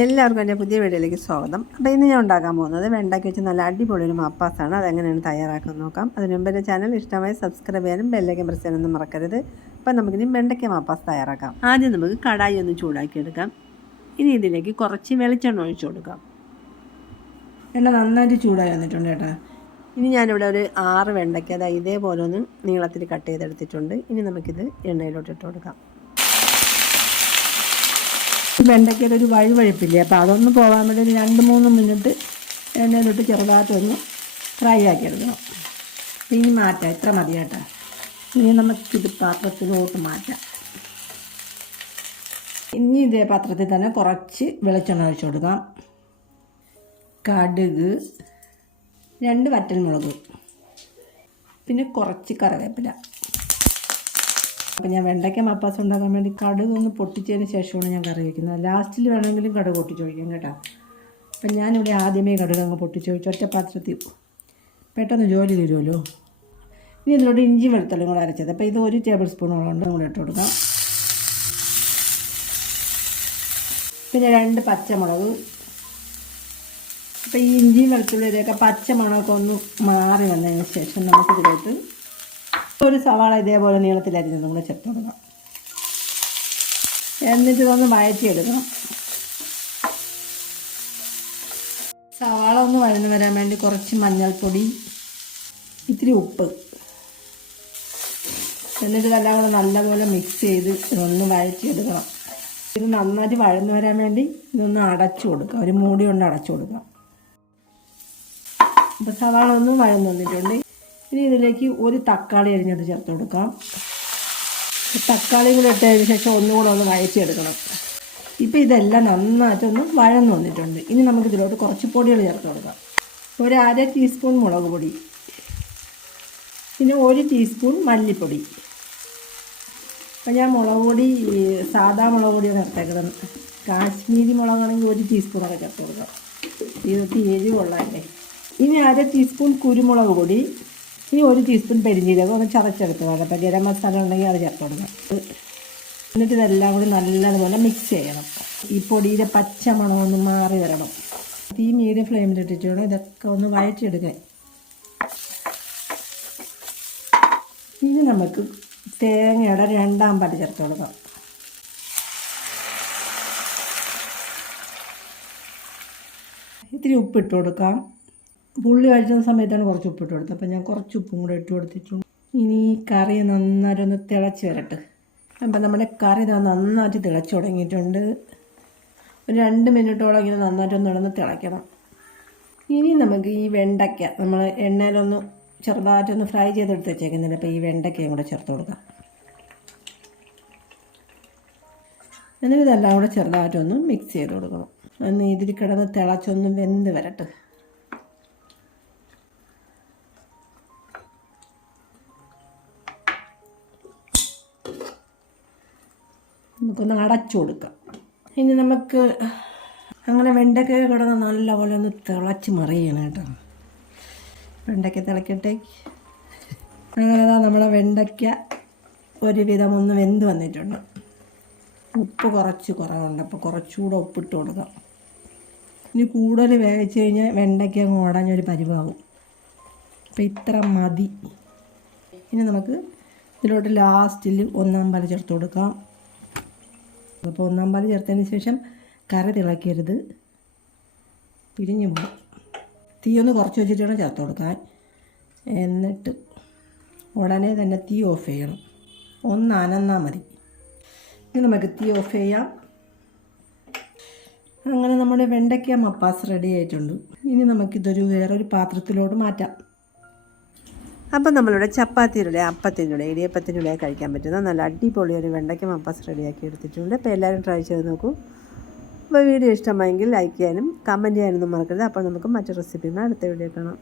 എല്ലാവർക്കും എന്റെ പുതിയ വീഡിയോയിലേക്ക് സ്വാഗതം. അപ്പോൾ ഇന്ന് ഞാൻ ഉണ്ടാക്കാൻ പോകുന്നത് വെണ്ടയ്ക്ക് വെച്ച് നല്ല അടിപൊളി ഒരു മപ്പാസാണ്. അതെങ്ങനെയാണ് തയ്യാറാക്കുന്നത് നോക്കാം. അതിന് മുമ്പ് എന്റെ ചാനൽ ഇഷ്ടമായി സബ്സ്ക്രൈബ് ചെയ്യാനും ബെല്ലേക്ക് പ്രസ് ചെയ്യാനൊന്നും മറക്കരുത്. അപ്പോൾ നമുക്കിനി വെണ്ടയ്ക്ക മപ്പാസ് തയ്യാറാക്കാം. ആദ്യം നമുക്ക് കടായി ഒന്ന് ചൂടാക്കിയെടുക്കാം ഇനി ഇതിലേക്ക് കുറച്ച് വെളിച്ചെണ്ണ ഒഴിച്ചു കൊടുക്കാം. എണ്ണ നന്നായിട്ട് ചൂടായി വന്നിട്ടുണ്ട് ചേട്ടാ ഇനി ഞാനിവിടെ ഒരു ആറ് വെണ്ടയ്ക്ക അതായത് ഇതേപോലെ ഒന്ന് നീളത്തിൽ കട്ട് ചെയ്തെടുത്തിട്ടുണ്ട്. ഇനി നമുക്കിത് എണ്ണയിലോട്ട് ഇട്ട് കൊടുക്കാം. വെണ്ടയ്ക്കൊക്കെ ഒരു വഴുവഴുപ്പില്ലേ? അപ്പോൾ അതൊന്ന് പോകാൻ വേണ്ടി ഒരു രണ്ട് മൂന്ന് മിനിറ്റ് എണ്ണയിലിട്ട് ചെറുതായിട്ടൊന്ന് ഫ്രൈ ആക്കി എടുക്കണം ഇനി മാറ്റാം. ഇത്ര മതി കേട്ടോ. ഇനി നമുക്കിത് പാത്രത്തിലോട്ട് മാറ്റാം. ഇനി ഇതേ പാത്രത്തിൽ തന്നെ കുറച്ച് വെളിച്ചെണ്ണ ഒഴിച്ചു കൊടുക്കാം. കടുക് രണ്ട് വറ്റൽമുളക് പിന്നെ കുറച്ച് കറിവേപ്പില. അപ്പം ഞാൻ വെണ്ടയ്ക്ക മപ്പാസ് ഉണ്ടാക്കാൻ വേണ്ടി കടുക് ഒന്ന് പൊട്ടിച്ചതിന് ശേഷമാണ് ഞാൻ കറി വയ്ക്കുന്നത് ലാസ്റ്റിൽ വേണമെങ്കിലും കടുക് പൊട്ടിച്ചൊഴിക്കാം കേട്ടോ. അപ്പം ഞാനിവിടെ ആദ്യമേ കടുക് അങ്ങ് പൊട്ടിച്ചൊഴിച്ച് ഒറ്റ പാത്രത്തിൽ പെട്ടെന്ന് ജോലി തരുമല്ലോ ഇനി ഇതിലോട്ട് ഇഞ്ചി വെളുത്തുള്ളിയും കൂടെ അരച്ചത്. അപ്പോൾ ഇത് ഒരു ടേബിൾ സ്പൂണോളം കൂടെ ഇട്ട് കൊടുക്കാം. പിന്നെ രണ്ട് പച്ചമുളക്. അപ്പോൾ ഈ ഇഞ്ചിയും വെളുത്തുള്ളിയൊക്കെ പച്ചമുളകൊക്കെ ഒന്ന് മാറി വന്നതിന് ശേഷം നമുക്കിതിലോട്ട് ഒരു സവാള ഇതേപോലെ നീളത്തിൽ അരിഞ്ഞതും നമ്മൾ ചേർത്ത് കൊടുക്കാം എന്നിട്ട് ഒന്ന് വഴറ്റിയെടുക്കണം. സവാള ഒന്ന് വഴന്ന് വരാൻ വേണ്ടി കുറച്ച് മഞ്ഞൾപ്പൊടി ഇത്തിരി ഉപ്പ്. എന്നിട്ട് ഇതെല്ലാം കൂടെ നല്ലപോലെ മിക്സ് ചെയ്ത് ഇതൊന്ന് വഴറ്റിയെടുക്കണം. ഇത് നന്നായിട്ട് വഴന്ന് വരാൻ വേണ്ടി ഇതൊന്ന് അടച്ചു കൊടുക്കുക ഒരു മൂടി കൊണ്ട് അടച്ചു കൊടുക്കുക അപ്പോൾ സവാള ഒന്ന് വഴന്ന് വന്നിട്ടുണ്ട്. ഇതിലേക്ക് ഒരു തക്കാളി അരിഞ്ഞത് ചേർത്ത് കൊടുക്കാം. തക്കാളിയും കൂടെ ഇട്ടതിന് ശേഷം ഒന്നുകൂടെ ഒന്ന് വഴച്ചെടുക്കണം ഇപ്പോൾ ഇതെല്ലാം നന്നായിട്ടൊന്ന് വഴന്ന് വന്നിട്ടുണ്ട്. ഇനി നമുക്ക് ഇതിലോട്ട് കുറച്ച് പൊടികൾ ചേർത്ത് കൊടുക്കാം. ഒരു അര ടീസ്പൂൺ മുളക് പൊടി. പിന്നെ ഒരു ടീസ്പൂൺ മല്ലിപ്പൊടി. അപ്പം ഞാൻ മുളക് പൊടി സാധാ മുളക് പൊടിയാണ് ചേർത്തേക്കുന്നത്. കാശ്മീരി മുളകാണെങ്കിൽ ഒരു ടീസ്പൂണൊക്കെ ചേർത്ത് കൊടുക്കാം. ഇതൊക്കെ എരിവുള്ളതല്ലേ? ഇനി അര ടീസ്പൂൺ കുരുമുളക് പൊടി. ഇനി ഒരു ടീസ്പൂൺ പെരിഞ്ജീരകം ഒന്ന് ചതച്ചെടുത്ത് അപ്പം ഗരം മസാല ഉണ്ടെങ്കിൽ അത് ചേർത്ത് കൊടുക്കാം. എന്നിട്ട് ഇതെല്ലാം കൂടി നല്ലതുപോലെ മിക്സ് ചെയ്യണം. ഈ പൊടിയുടെ പച്ച മണം ഒന്ന് മാറി വരണം. തീ മീഡിയം ഫ്ലെയിമിലിട്ടിട്ട് വേണം ഇതൊക്കെ ഒന്ന് വഴറ്റിയെടുക്കാൻ ഇനി നമുക്ക് തേങ്ങയുടെ രണ്ടാം പാട്ട് ചേർത്ത് കൊടുക്കാം. ഇത്തിരി ഉപ്പിട്ട് കൊടുക്കാം. പുള്ളി കഴിച്ചുന്ന സമയത്താണ് കുറച്ച് ഉപ്പിട്ട് കൊടുത്തത്. അപ്പം ഞാൻ കുറച്ച് ഉപ്പും കൂടെ ഇട്ട് കൊടുത്തിട്ടുണ്ട് ഇനി കറി നന്നായിട്ടൊന്ന് തിളച്ച് വരട്ടെ. അപ്പം നമ്മുടെ കറി ഇതാ നന്നായിട്ട് തിളച്ച് തുടങ്ങിയിട്ടുണ്ട്. ഒരു രണ്ട് മിനിറ്റോളം ഇങ്ങനെ നന്നായിട്ടൊന്ന് ഇടന്ന് തിളയ്ക്കണം. ഇനി നമുക്ക് ഈ വെണ്ടയ്ക്ക നമ്മൾ എണ്ണയിലൊന്ന് ചെറുതായിട്ടൊന്ന് ഫ്രൈ ചെയ്തെടുത്ത് വെച്ചേക്കുന്നില്ല അപ്പോൾ ഈ വെണ്ടയ്ക്കയും കൂടെ ചേർത്ത് കൊടുക്കാം. എന്നിട്ട് ഇതെല്ലാം കൂടെ ചെറുതായിട്ടൊന്ന് മിക്സ് ചെയ്ത് കൊടുക്കണം. ഒന്ന് ഇതിൽ കിടന്ന് തിളച്ചൊന്ന് വെന്ത് വരട്ടെ. നമുക്കൊന്ന് അടച്ചു കൊടുക്കാം. ഇനി നമുക്ക് അങ്ങനെ വെണ്ടയ്ക്ക കിടന്ന് നല്ലപോലെ ഒന്ന് തിളച്ച് മറിയണം കേട്ടോ. വെണ്ടയ്ക്ക തിളക്കട്ടെ. അങ്ങനെ അതാ നമ്മുടെ വെണ്ടയ്ക്ക ഒരുവിധം ഒന്ന് വെന്ത് വന്നിട്ടുണ്ട്. ഉപ്പ് കുറച്ച് കുറവുണ്ട്. അപ്പോൾ കുറച്ചുകൂടെ ഉപ്പിട്ട് കൊടുക്കാം. ഇനി കൂടുതൽ വേവിച്ച് കഴിഞ്ഞാൽ വെണ്ടയ്ക്ക അങ്ങ് ഉടഞ്ഞൊരു പരിവാകും അപ്പം ഇത്ര മതി. ഇനി നമുക്ക് ഇതിലോട്ട് ലാസ്റ്റിൽ ഒന്നാം പല ചേർത്ത് കൊടുക്കാം. അപ്പോൾ ഒന്നാം പാൽ ചേർത്തതിന് ശേഷം കറി തിളക്കരുത്. പിരിഞ്ഞു പോകും തീ ഒന്ന് കുറച്ച് വെച്ചിട്ട് വേണം ചേർത്ത് കൊടുക്കാൻ. എന്നിട്ട് ഉടനെ തന്നെ തീ ഓഫ് ചെയ്യണം. ഒന്ന് അനന്നാൽ മതി. ഇനി നമുക്ക് തീ ഓഫ് ചെയ്യാം. അങ്ങനെ നമ്മുടെ വെണ്ടയ്ക്ക മപ്പാസ് റെഡി ആയിട്ടുണ്ട്. ഇനി നമുക്കിതൊരു വേറൊരു പാത്രത്തിലോട്ട് മാറ്റാം. അപ്പോൾ നമ്മളിവിടെ ചപ്പാത്തിയുടെ അപ്പത്തിന്റെ ഇടിയപ്പത്തിന്റെ കഴിക്കാൻ പറ്റുന്ന നല്ല അടിപൊളി ഒരു വെണ്ടയ്ക്ക മപ്പാസ് റെഡിയാക്കി എടുത്തിട്ടുണ്ട്. അപ്പോൾ എല്ലാവരും ട്രൈ ചെയ്ത് നോക്കൂ. അപ്പോൾ വീഡിയോ ഇഷ്ടമായെങ്കിൽ ലൈക്ക് ചെയ്യാനും കമന്റ് ചെയ്യാനൊന്നും മറക്കരുത്. അപ്പോൾ നമുക്ക് മറ്റു റെസിപ്പിയുമായി അടുത്ത വീഡിയോ കാണാം.